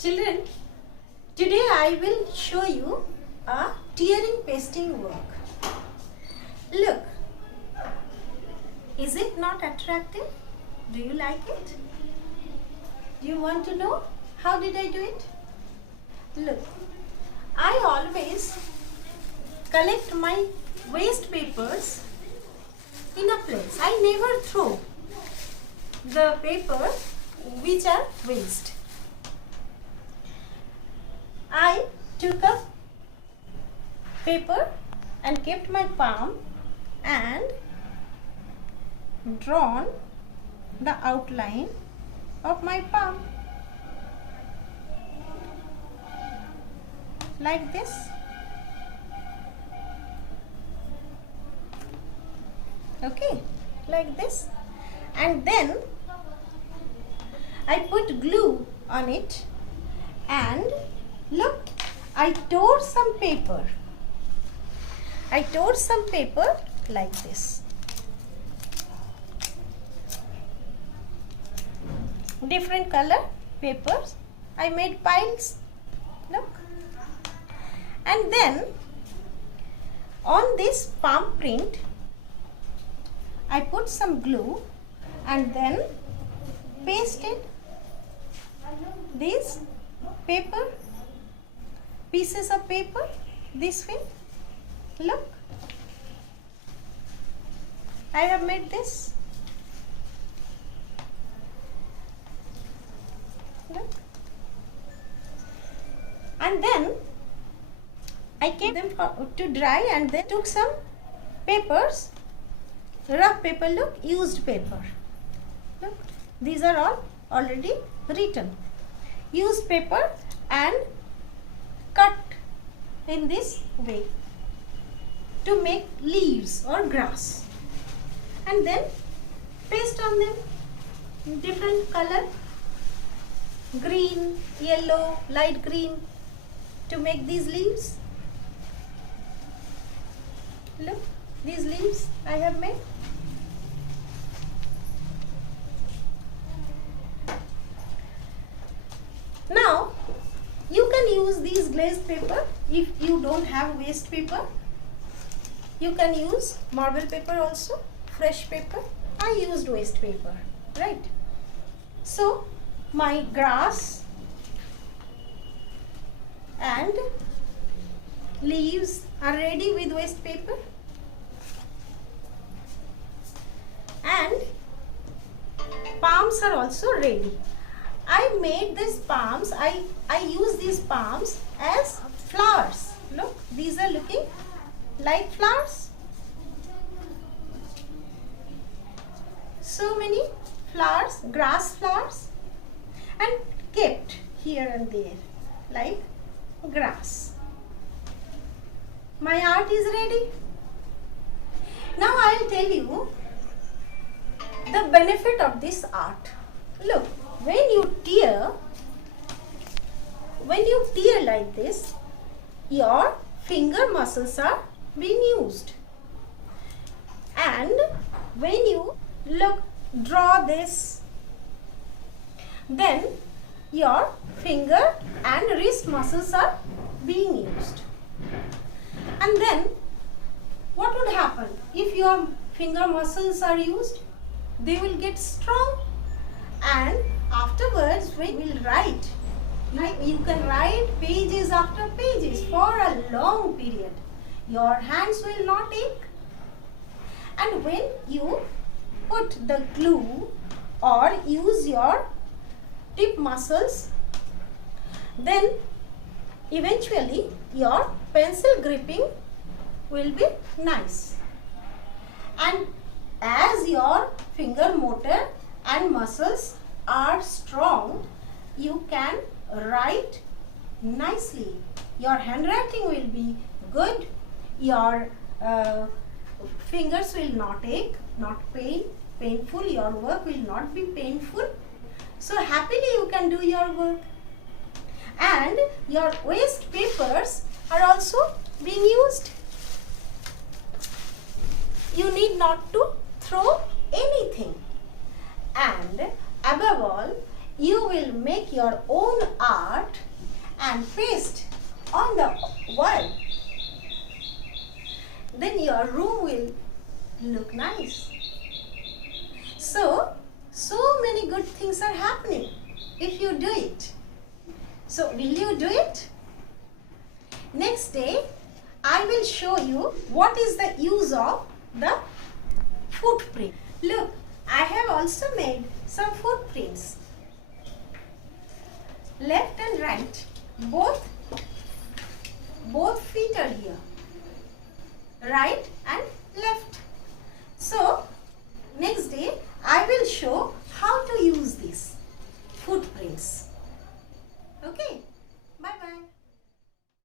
Children, today I will show you a tearing pasting work. Look, is it not attractive? Do you like it? Do you want to know how did I do it? Look, I always collect my waste papers in a place. I never throw the paper which are waste. I took up paper and kept my palm and drawn the outline of my palm like this. Okay, like this, and then I put glue on it and look, I tore some paper. I tore some paper like this. Different color papers. I made piles. Look. And then on this palm print, I put some glue and then pasted these pieces of paper this way. Look, I have made this. Look. And then I kept them to dry and then took some papers, rough paper, look, used paper. Look, these are all already written. Used paper and cut in this way to make leaves or grass, and then paste on them different color, green, yellow, light green, to make these leaves. Look, these leaves I have made. Now you can use these glazed paper. If you don't have waste paper, you can use marble paper also, fresh paper. I used waste paper, right? So my grass and leaves are ready with waste paper, and palms are also ready. I made these palms, I use these palms as flowers. Look, these are looking like flowers. So many flowers, grass flowers, and kept here and there like grass. My art is ready. Now I will tell you the benefit of this art. Look, when you tear like this, your finger muscles are being used. And when you draw this, then your finger and wrist muscles are being used. And then what would happen if your finger muscles are used? They will get strong, and afterwards we will write. You can write pages after pages for a long period. Your hands will not ache. And when you put the glue or use your tip muscles, then eventually your pencil gripping will be nice. And as your finger motor and muscles are strong, you can write nicely. Your handwriting will be good. Your fingers will not ache, not painful. Your work will not be painful. So happily you can do your work. And your waste papers are also being used. You need not to throw anything. And above all, you will make your own art and paste on the wall. Then your room will look nice. So many good things are happening if you do it. So will you do it? Next day, I will show you what is the use of the footprint. Look, I have also made some footprints. Left and right, both feet are here. Right and